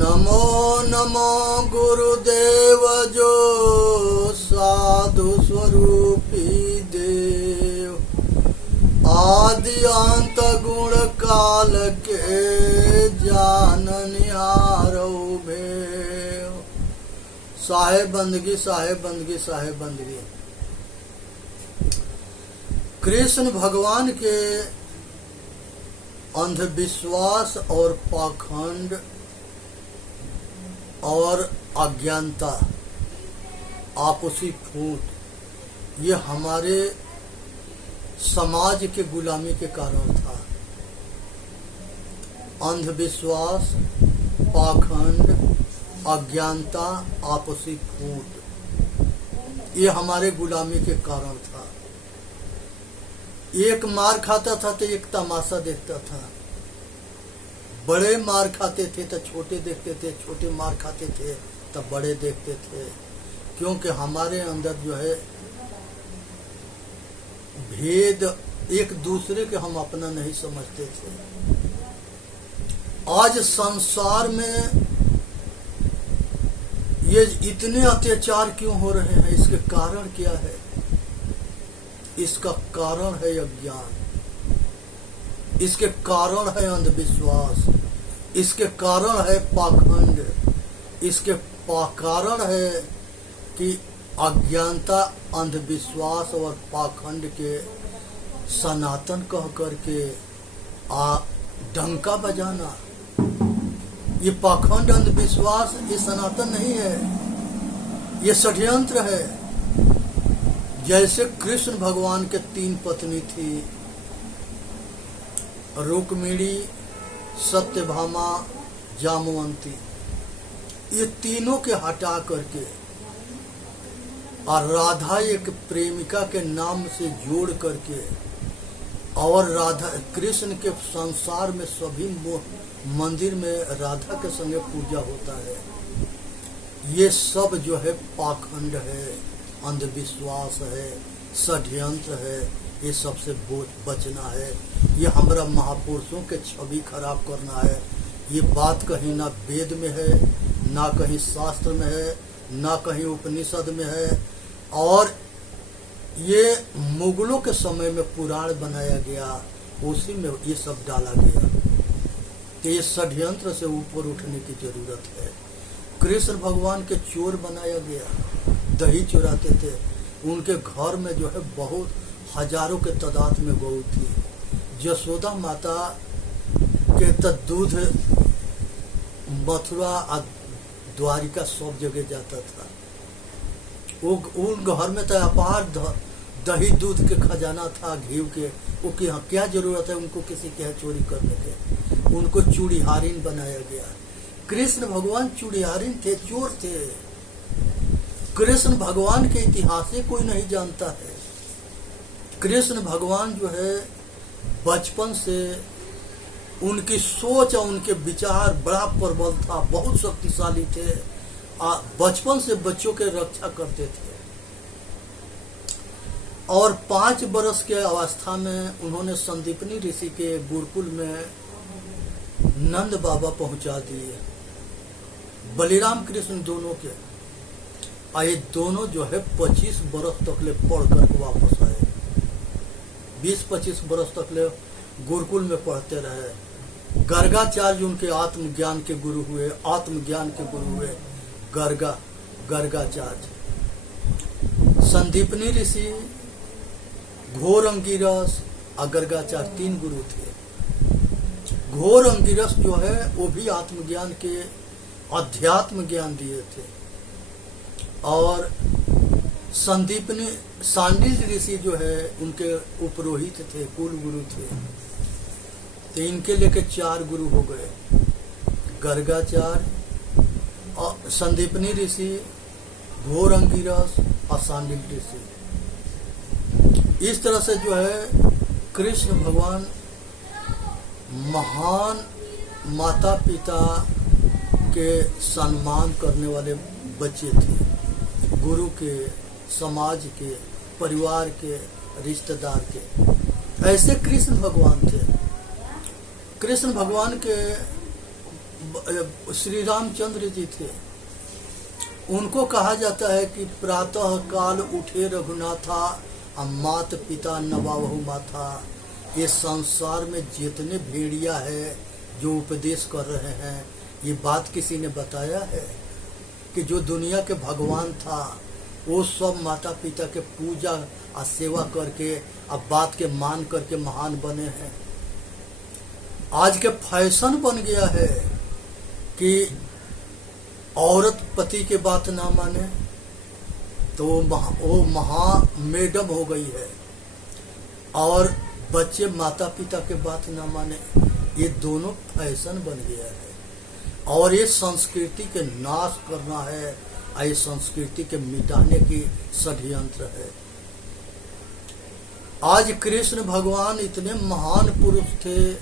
नमो नमो गुरुदेव जो साधु स्वरूपी देव, आदि अंत गुण काल के जाननिहारो भेव। साहेब बंदगी, साहेब बंदगी, साहेब बंदगी। कृष्ण भगवान के अंधविश्वास और पाखंड और अज्ञानता, आपसी फूट, ये हमारे समाज के गुलामी के कारण था। अंधविश्वास, पाखंड, अज्ञानता, आपसी फूट, ये हमारे गुलामी के कारण था। एक मार खाता था तो एक तमाशा देखता था, बड़े मार खाते थे तो छोटे देखते थे, छोटे मार खाते थे तो बड़े देखते थे, क्योंकि हमारे अंदर जो है भेद, एक दूसरे के हम अपना नहीं समझते थे। आज संसार में ये इतने अत्याचार क्यों हो रहे हैं? इसके कारण क्या है? इसका कारण है अज्ञान, इसके कारण है अंधविश्वास, इसके कारण है पाखंड, इसके कारण है कि अज्ञानता, अंधविश्वास और पाखंड के सनातन कह करके डंका बजाना। ये पाखंड, अंधविश्वास, ये सनातन नहीं है, ये षड्यंत्र है। जैसे कृष्ण भगवान के 3 पत्नी थी, रुक्मिणी, सत्यभामा, जामवंती। ये तीनों के हटा करके और राधा एक प्रेमिका के नाम से जोड़ करके, और राधा कृष्ण के संसार में सभी मंदिर में राधा के संगे पूजा होता है। ये सब जो है पाखंड है, अंधविश्वास है, षड्यंत्र है। ये सबसे बचना है। ये हमारा महापुरुषों के छवि खराब करना है। ये बात कहीं ना वेद में है, ना कहीं शास्त्र में है, ना कहीं उपनिषद में है। और ये मुगलों के समय में पुराण बनाया गया, उसी में ये सब डाला गया कि ये षड्यंत्र से ऊपर उठने की जरूरत है। कृष्ण भगवान के चोर बनाया गया, दही चुराते थे। उनके घर में जो है बहुत हजारों के तादाद में गौ थी। यशोदा माता के दूध मथुरा, द्वारिका सब जगह जाता था। वो उन घर में तो अपार दही दूध के खजाना था, घी के। वो क्या जरूरत है उनको किसी के चोरी करने के? उनको चूड़ीहारिन बनाया गया। कृष्ण भगवान चूड़ीहारिन थे, चोर थे। कृष्ण भगवान के इतिहास से कोई नहीं जानता है। कृष्ण भगवान जो है बचपन से उनकी सोच और उनके विचार बड़ा प्रबल था, बहुत शक्तिशाली थे। बचपन से बच्चों के रक्षा करते थे। और 5 वर्ष के अवस्था में उन्होंने संदीपनी ऋषि के गुरुकुल में नंद बाबा पहुंचा दिए। बलिराम कृष्ण दोनों के, ये दोनों जो है 25 वर्ष तक ले पढ़ कर वापस आए। 20-25 वर्ष तक ले गुरुकुल में पढ़ते रहे। गर्गाचार्य उनके आत्मज्ञान के गुरु हुए, आत्मज्ञान के गुरु हुए गर्गाचार्य। संदीपनी ऋषि, घोर अंगिरस और गर्गाचार्य 3 गुरु थे। घोर अंगिरस जो है वो भी आत्मज्ञान के अध्यात्म ज्ञान दिए थे। और संदीपनी सांडिल्य ऋषि जो है उनके उपरोहित थे, कुल गुरु थे। तो इनके लेके 4 गुरु हो गए, गर्गाचार्य, संदीपनी ऋषि, घोर अंगिरस और सांडिल्य ऋषि। इस तरह से जो है कृष्ण भगवान महान माता पिता के सम्मान करने वाले बच्चे थे, गुरु के, समाज के, परिवार के, रिश्तेदार के। ऐसे कृष्ण भगवान थे। कृष्ण भगवान के श्री रामचंद्र जी थे, उनको कहा जाता है कि प्रातः काल उठे रघुनाथा, मात पिता नवावहु माथा। ये संसार में जितने भेड़िया है जो उपदेश कर रहे हैं, ये बात किसी ने बताया है कि जो दुनिया के भगवान था वो सब माता पिता के पूजा और सेवा करके अब बात के मान करके महान बने हैं। आज के फैशन बन गया है कि औरत पति के बात ना माने तो वो महा मैडम हो गई है, और बच्चे माता पिता के बात ना माने, ये दोनों फैशन बन गया है। और ये संस्कृति के नाश करना है, ये संस्कृति के मिटाने की षड्यंत्र है। आज कृष्ण भगवान इतने महान पुरुष थे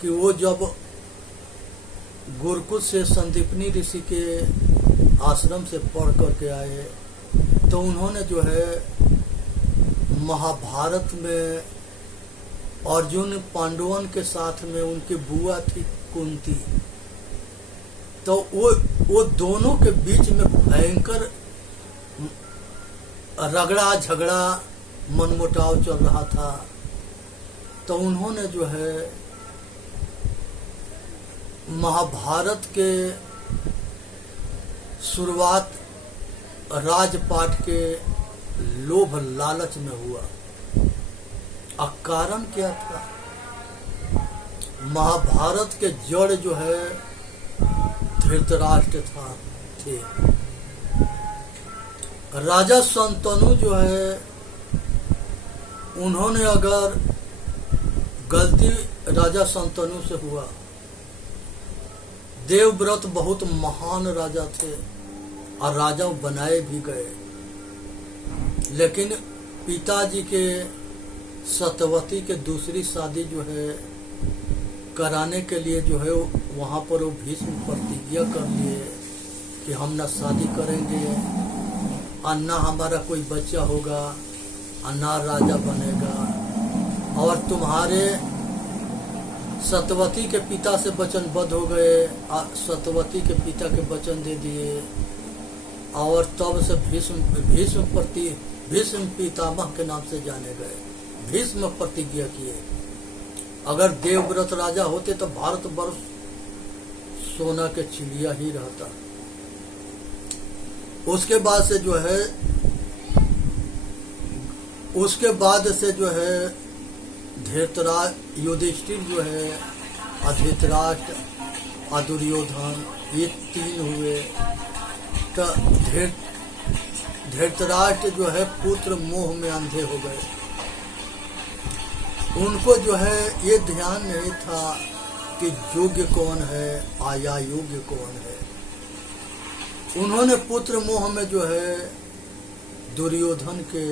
कि वो जब गुरुकुल से संदीपनी ऋषि के आश्रम से पढ़ करके आए तो उन्होंने जो है महाभारत में अर्जुन पांडवन के साथ में उनकी बुआ थी कुंती, तो वो दोनों के बीच में भयंकर रगड़ा झगड़ा मनमुटाव चल रहा था। तो उन्होंने जो है महाभारत के शुरुआत राजपाट के लोभ लालच में हुआ। और कारण क्या था? महाभारत के जड़ जो है धृतराष्ट्र थे। राजा शांतनु जो है उन्होंने अगर गलती राजा शांतनु से हुआ, देवव्रत बहुत महान राजा थे और राजा बनाए भी गए, लेकिन पिताजी के सत्यवती के दूसरी शादी जो है कराने के लिए जो है वहां पर वो भीष्म प्रतिज्ञा कर लिए कि हम ना शादी करेंगे और ना हमारा कोई बच्चा होगा और ना राजा बनेगा, और तुम्हारे सत्यवती के पिता से वचनबद्ध हो गए, सत्यवती के पिता के वचन दे दिए, और तब से भीष्म पितामह के नाम से जाने गए, भीष्म प्रतिज्ञा किए। अगर देवव्रत राजा होते तो भारतवर्ष सोना के चिड़िया ही रहता। उसके बाद से जो है धृतराष्ट्र युधिष्ठिर जो है, धृतराष्ट्र और दुर्योधन, ये तीन हुए। तो धृतराष्ट्र जो है पुत्र मोह में अंधे हो गए। उनको जो है ये ध्यान नहीं था कि योग्य कौन है या योग्य कौन है। उन्होंने पुत्र मोह में जो है दुर्योधन के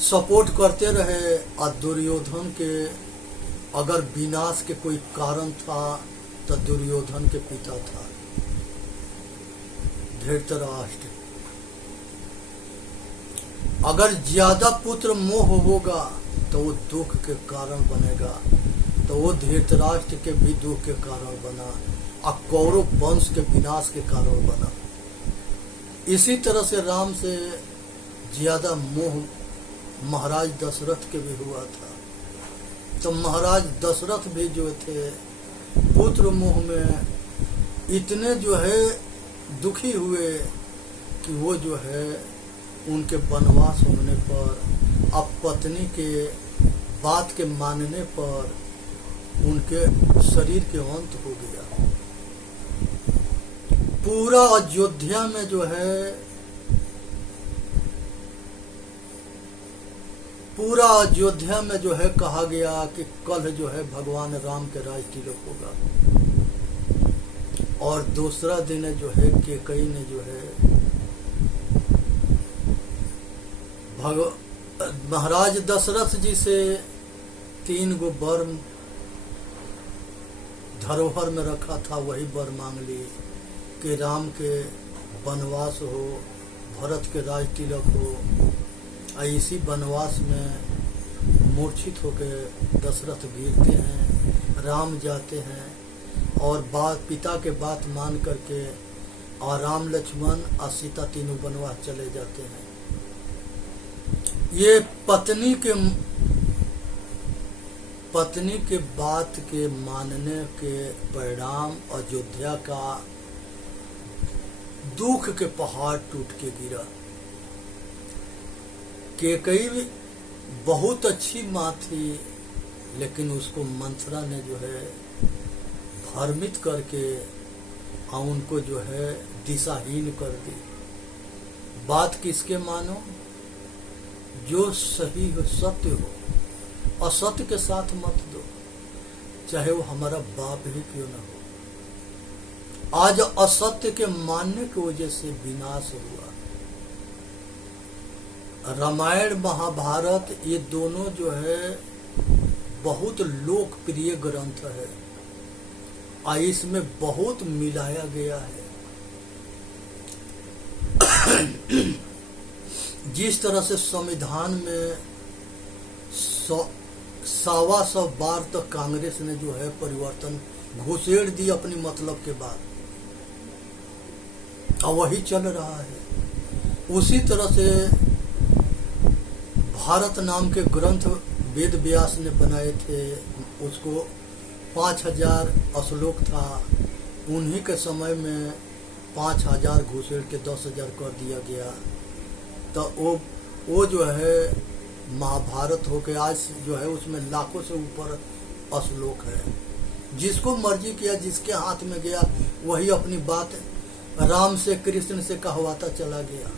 सपोर्ट करते रहे, और दुर्योधन के अगर विनाश के कोई कारण था तो दुर्योधन के पिता था धृतराष्ट्र। अगर ज्यादा पुत्र मोह होगा तो वो दुख के कारण बनेगा, तो वो धृतराष्ट्र के भी दुख के कारण बना और कौरव वंश के विनाश के कारण बना। इसी तरह से राम से ज्यादा मोह महाराज दशरथ के भी हुआ था। तो महाराज दशरथ भी जो थे पुत्र मोह में इतने जो है दुखी हुए कि वो जो है उनके वनवास होने पर, अब पत्नी के बात के मानने पर उनके शरीर के अंत हो गया। पूरा अयोध्या में जो है कहा गया कि कल जो है भगवान राम के राज तिलक होगा, और दूसरा दिन जो है केकई ने जो है महाराज दशरथ जी से 3 गो वर धरोहर में रखा था, वही वर मांग ली कि राम के वनवास हो, भरत के राज तिलक हो। इसी वनवास में मूर्छित होकर दशरथ गिरते हैं। राम जाते हैं और बात पिता के बात मान करके और राम लक्ष्मण और सीता तीनों वनवास चले जाते हैं। ये पत्नी के बात के मानने के परिणाम अयोध्या का दुख के पहाड़ टूट के गिरा। कैकेयी बहुत अच्छी माँ थी, लेकिन उसको मंथरा ने जो है भ्रमित करके और उनको जो है दिशाहीन कर दी। बात किसके मानो? जो सही हो, सत्य हो, असत्य के साथ मत दो, चाहे वो हमारा बाप ही क्यों ना हो। आज असत्य के मानने की वजह से विनाश हुआ। रामायण महाभारत ये दोनों जो है बहुत लोकप्रिय ग्रंथ है और इसमें बहुत मिलाया गया है। जिस तरह से संविधान में 125 बार तक कांग्रेस ने जो है परिवर्तन घुसेड़ दी अपनी मतलब के बाद, और वही चल रहा है। उसी तरह से भारत नाम के ग्रंथ वेद व्यास ने बनाए थे, उसको 5000 श्लोक था, उन्हीं के समय में 5000 घुसेड़ के 10,000 कर दिया गया। तो वो जो है महाभारत हो के आज जो है उसमें लाखों से ऊपर श्लोक है। जिसको मर्जी किया, जिसके हाथ में गया वही अपनी बात राम से कृष्ण से कहवाता चला गया।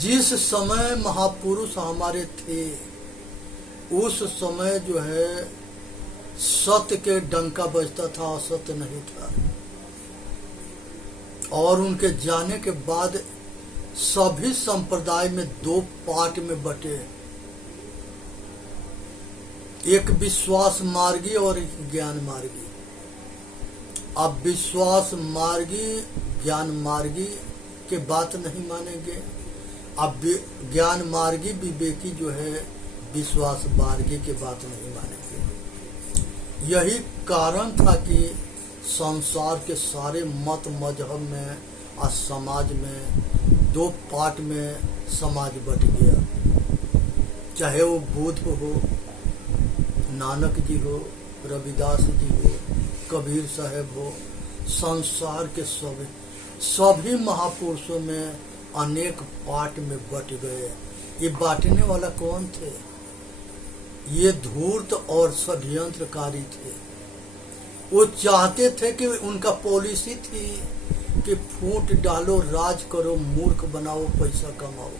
जिस समय महापुरुष हमारे थे उस समय जो है सत्य के डंका बजता था, असत्य नहीं था। और उनके जाने के बाद सभी संप्रदाय में 2 पार्ट में बटे, एक विश्वास मार्गी और एक ज्ञान मार्गी। अब विश्वास मार्गी ज्ञान मार्गी के बात नहीं मानेंगे, अब ज्ञान मार्गी विवेकी जो है विश्वास मार्गी के बात नहीं मानेंगे। यही कारण था कि संसार के सारे मत मजहब में और समाज में 2 पार्ट में समाज बट गया। चाहे वो बुद्ध हो, नानक जी हो, रविदास जी हो, कबीर साहब हो, संसार के सभी महापुरुषों में अनेक पार्ट में बट गए। ये बांटने वाला कौन थे? ये धूर्त और षड्यंत्रकारी थे। वो चाहते थे कि उनका पॉलिसी थी कि फूट डालो, राज करो, मूर्ख बनाओ, पैसा कमाओ।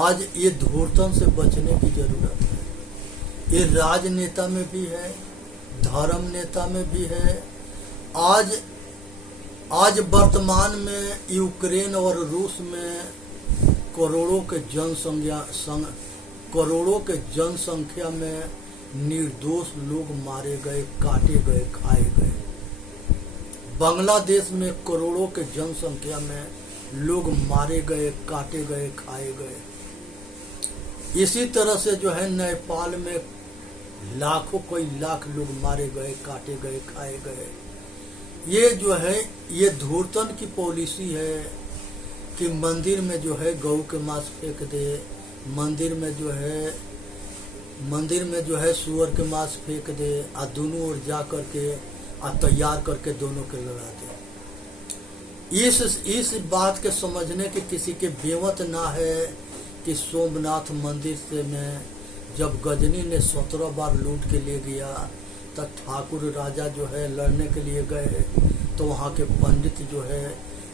आज ये धूर्तन से बचने की जरूरत है। ये राजनेता में भी है, धर्म नेता में भी है। आज वर्तमान में यूक्रेन और रूस में करोड़ों के जनसंख्या में निर्दोष लोग मारे गए, काटे गए, खाए गए। बांग्लादेश में करोड़ों के जनसंख्या में लोग मारे गए, काटे गए, खाए गए। इसी तरह से जो है नेपाल में लाखों, कई लाख लोग मारे गए, काटे गए, खाए गए। ये जो है ये धूर्तन की पॉलिसी है कि मंदिर में जो है गौ के मांस फेंक दे, मंदिर में जो है सुअर के मांस फेंक दे, और दोनों ओर जा करके और तैयार करके दोनों के लड़ा दे। इस बात के समझने के किसी के बेवत ना है कि सोमनाथ मंदिर से में जब गजनी ने 17 बार लूट के ले गया, तब ठाकुर राजा जो है लड़ने के लिए गए, तो वहाँ के पंडित जो है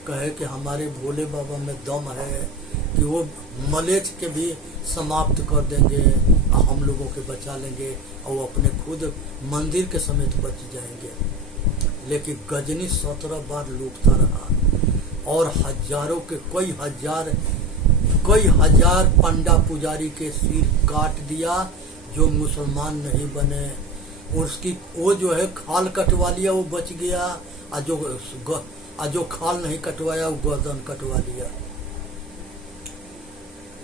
कहे कि हमारे भोले बाबा में दम है कि वो मलेच्छ के भी समाप्त कर देंगे और हम लोगों के बचा लेंगे, और वो अपने खुद मंदिर के समेत बच जाएंगे। लेकिन गजनी 17 बार लूटता रहा और हजारों के कई हजार पंडा पुजारी के सिर काट दिया जो मुसलमान नहीं बने। उसकी वो जो है खाल कटवा लिया, वो बच गया, और जो खाल नहीं कटवाया वो गर्दन कटवा लिया।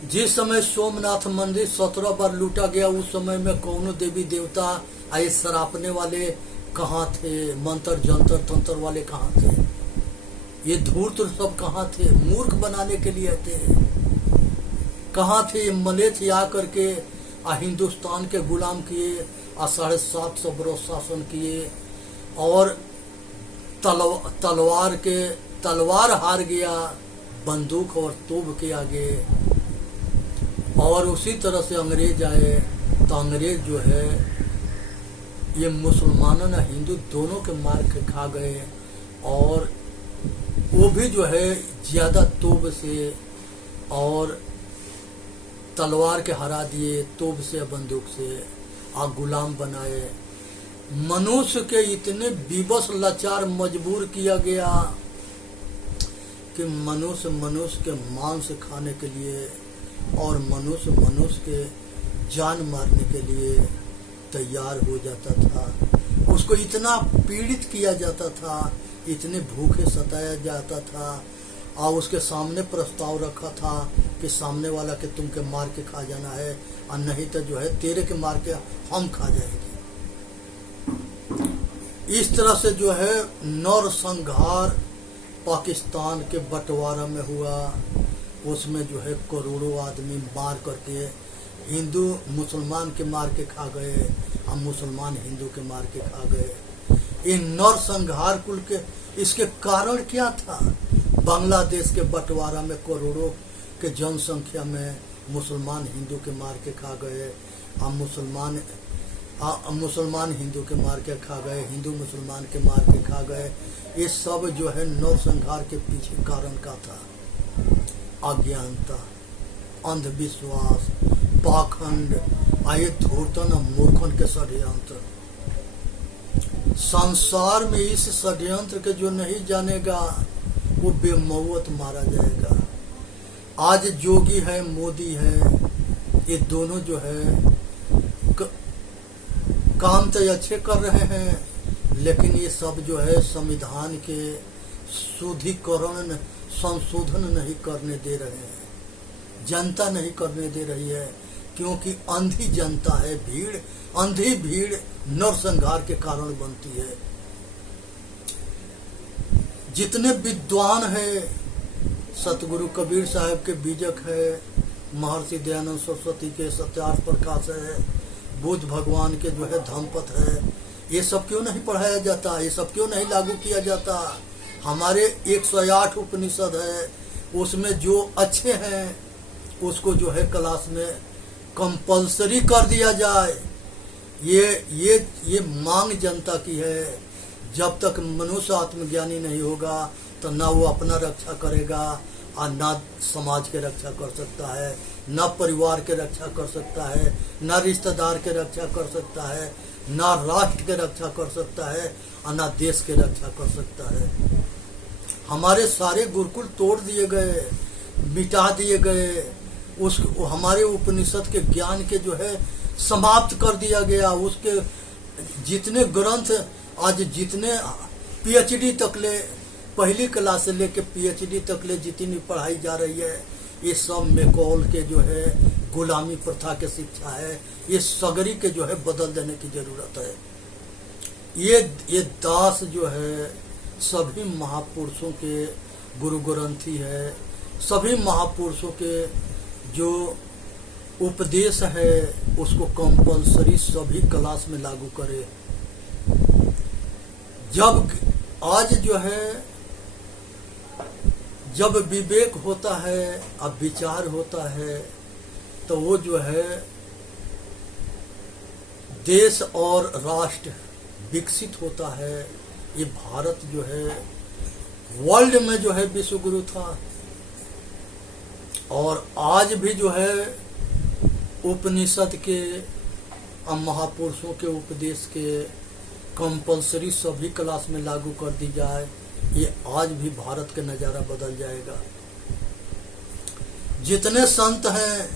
जिस समय सोमनाथ मंदिर 17 बार लूटा गया, उस समय में कौनो देवी देवता आए सरापने वाले कहाँ थे? मंत्र जंतर तंत्र वाले कहाँ थे? ये धूर्त सब कहाँ थे? मूर्ख बनाने के लिए थे। कहाँ थे? मलेच्छ आकर के हिंदुस्तान के गुलाम किए, 750 बरस शासन किए, और तलवार हार गया बंदूक और तोप के आगे। और उसी तरह से अंग्रेज आए, तो अंग्रेज जो है ये मुसलमानों ने हिंदू दोनों के मार के खा गए, और वो भी जो है ज्यादा तोप से और तलवार के हरा दिए, तोप से बंदूक से, आ गुलाम बनाए। मनुष्य के इतने विवश लाचार मजबूर किया गया कि मनुष्य के मांस खाने के लिए और मनुष्य के जान मारने के लिए तैयार हो जाता था। उसको इतना पीड़ित किया जाता था, इतने भूखे सताया जाता था, और उसके सामने प्रस्ताव रखा था कि सामने वाला के तुम के मार के खा जाना है, और नहीं तो जो है तेरे के मार के हम खा जाएंगे। इस तरह से जो है नरसंहार पाकिस्तान के बंटवारा में हुआ। उसमें जो है करोड़ों आदमी मार करके, हिंदू मुसलमान के मार के खा गए, और मुसलमान हिंदू के मार के खा गए। इन नरसंहार कुल के इसके कारण क्या था? बांग्लादेश के बंटवारा में करोड़ों के जनसंख्या में मुसलमान हिंदू के मार के खा गए, और मुसलमान हिंदू के मार के खा गए, हिंदू मुसलमान के मार के खा गए। ये सब जो है नरसंहार के पीछे कारण का था। अज्ञानता, अंधविश्वास, पाखंड, आये धूर्तन और मूर्खन के षड्यंत्र। संसार में इस षड्यंत्र के जो नहीं जानेगा वो बेमौत मारा जाएगा। आज जोगी है, मोदी है, ये दोनों जो है काम तो अच्छे कर रहे हैं, लेकिन ये सब जो है संविधान के शुद्धिकरण संशोधन नहीं करने दे रहे हैं। जनता नहीं करने दे रही है, क्योंकि अंधी जनता है। भीड़, अंधी भीड़ नरसंहार के कारण बनती है। जितने विद्वान है, सतगुरु कबीर साहब के बीजक है, महर्षि दयानंद सरस्वती के सत्यार्थ प्रकाश है, बुद्ध भगवान के जो है धम्मपथ है, ये सब क्यों नहीं पढ़ाया जाता? ये सब क्यों नहीं लागू किया जाता? हमारे 108 उपनिषद है, उसमें जो अच्छे हैं उसको जो है क्लास में कंपलसरी कर दिया जाए। ये मांग जनता की है। जब तक मनुष्य आत्मज्ञानी नहीं होगा तो ना वो अपना रक्षा करेगा, और ना समाज के रक्षा कर सकता है, ना परिवार के रक्षा कर सकता है, ना रिश्तेदार के रक्षा कर सकता है, ना राष्ट्र के रक्षा कर सकता है, और ना देश के रक्षा कर सकता है। हमारे सारे गुरुकुल तोड़ दिए गए, मिटा दिए गए, हमारे उपनिषद के ज्ञान के जो है समाप्त कर दिया गया। उसके जितने ग्रंथ आज, जितने पीएचडी तक ले, पहली क्लास से लेके पीएचडी तक ले जितनी पढ़ाई जा रही है, ये सब मैकॉल के जो है गुलामी प्रथा के शिक्षा है। ये सगरी के जो है बदल देने की जरूरत है। ये दास जो है सभी महापुरुषों के गुरु ग्रंथी है। सभी महापुरुषों के जो उपदेश है उसको कंपलसरी सभी क्लास में लागू करे। जब आज जो है जब विवेक होता है, अब विचार होता है, तो वो जो है देश और राष्ट्र विकसित होता है। ये भारत जो है वर्ल्ड में जो है विश्व गुरु था, और आज भी जो है उपनिषद के महापुरुषों के उपदेश के कंपलसरी सभी क्लास में लागू कर दी जाए, ये आज भी भारत का नजारा बदल जाएगा। जितने संत हैं,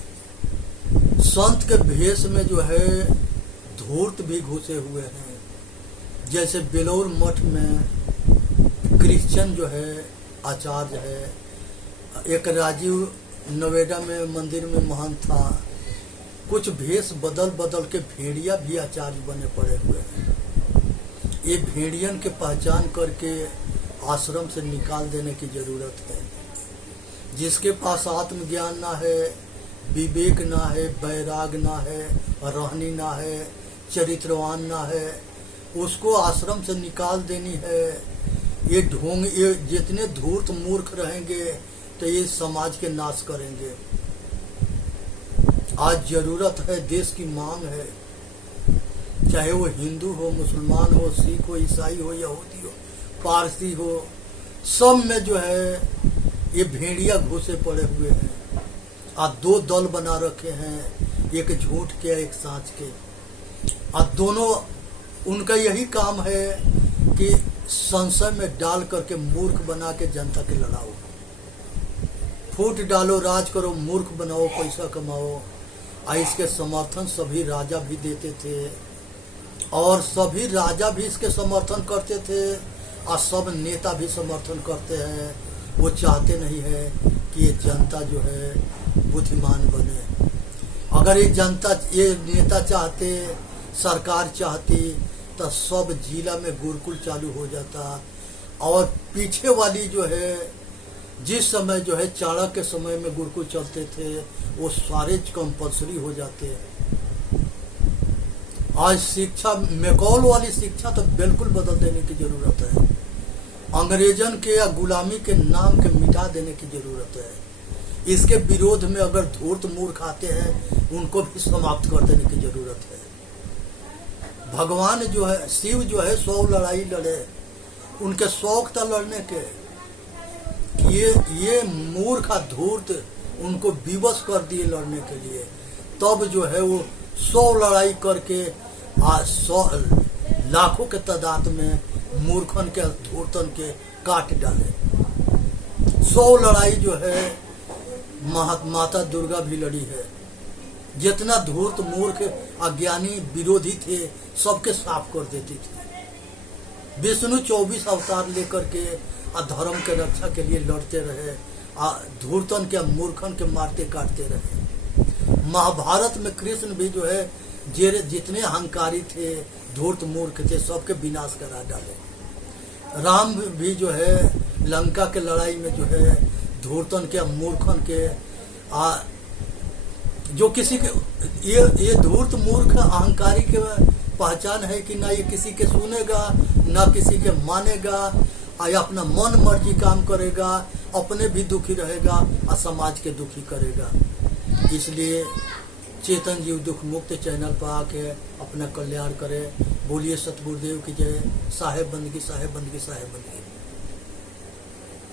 संत के भेष में जो है धूर्त भी घुसे हुए हैं। जैसे बेलोर मठ में क्रिश्चियन जो है आचार्य है, एक राजीव नोएडा में मंदिर में महंत था, कुछ भेष बदल बदल के भेड़िया भी आचार्य बने पड़े हुए हैं। ये भेड़ियन के पहचान करके आश्रम से निकाल देने की जरूरत है। जिसके पास आत्मज्ञान ना है, विवेक ना है, वैराग ना है, रहनी ना है, चरित्रवान ना है, उसको आश्रम से निकाल देनी है। ये जितने धूर्त मूर्ख रहेंगे तो ये समाज के नाश करेंगे। आज जरूरत है, देश की मांग है, चाहे वो हिंदू हो, मुसलमान हो, सिख हो, ईसाई हो, यहूदी हो, पारसी हो, सब में जो है ये भेड़िया घुसे पड़े हुए हैं। आज दो दल बना रखे हैं, एक झूठ के एक सच के। आज दोनों उनका यही काम है कि संशय में डाल करके मूर्ख बना के जनता के लड़ाओ, फूट डालो, राज करो, मूर्ख बनाओ, पैसा कमाओ। इसके समर्थन सभी राजा भी देते थे और सभी राजा भी इसके समर्थन करते थे और सब नेता भी समर्थन करते हैं। वो चाहते नहीं है कि ये जनता जो है बुद्धिमान बने। अगर ये नेता चाहते, सरकार चाहती, तो सब जिला में गुरुकुल चालू हो जाता। और पीछे वाली जो है, जिस समय जो है चाणक्य के समय में गुरुकुल चलते थे, वो सारे कंपलसरी हो जाते। आज शिक्षा, मैकॉल वाली शिक्षा तो बिल्कुल बदल देने की जरूरत है। अंग्रेजन के या गुलामी के नाम के मिटा देने की जरूरत है। इसके विरोध में अगर धूर्त मूर्ख आते हैं, उनको भी समाप्त कर देने की जरूरत है। भगवान जो है, शिव जो है 100 लड़ाई लड़े, उनके शौक था लड़ने के। ये मूर्ख धूर्त उनको विवश कर दिए लड़ने के लिए। तब जो है वो 100 लड़ाई करके लाखों के तादाद में मूर्खन के, धूर्तन के काट डाले। 100 लड़ाई जो है माता दुर्गा भी लड़ी है। जितना धूर्त मूर्ख अज्ञानी विरोधी थे, सबके साफ कर देती थी। विष्णु 24 अवतार लेकर के धर्म के रक्षा के लिए लड़ते रहे, धूर्तन के, मूर्खन के मारते काटते रहे। महाभारत में कृष्ण भी जो है जितने अहंकारी थे, धूर्त मूर्ख थे, सबके विनाश करा डाले। राम भी जो है लंका के लड़ाई में जो है धूर्तन के, मूर्खन के, जो किसी के ये धूर्त मूर्ख अहंकारी के पहचान है कि ना ये किसी के सुनेगा, ना किसी के मानेगा, अपना मन मर्जी काम करेगा, अपने भी दुखी रहेगा और समाज के दुखी करेगा। इसलिए चेतन जीव दुख मुक्त चैनल पर आके अपना कल्याण करे। बोलिए सतगुरुदेव की जय। साहेब बंदगी, साहेब बंदगी, साहेब बंदगी।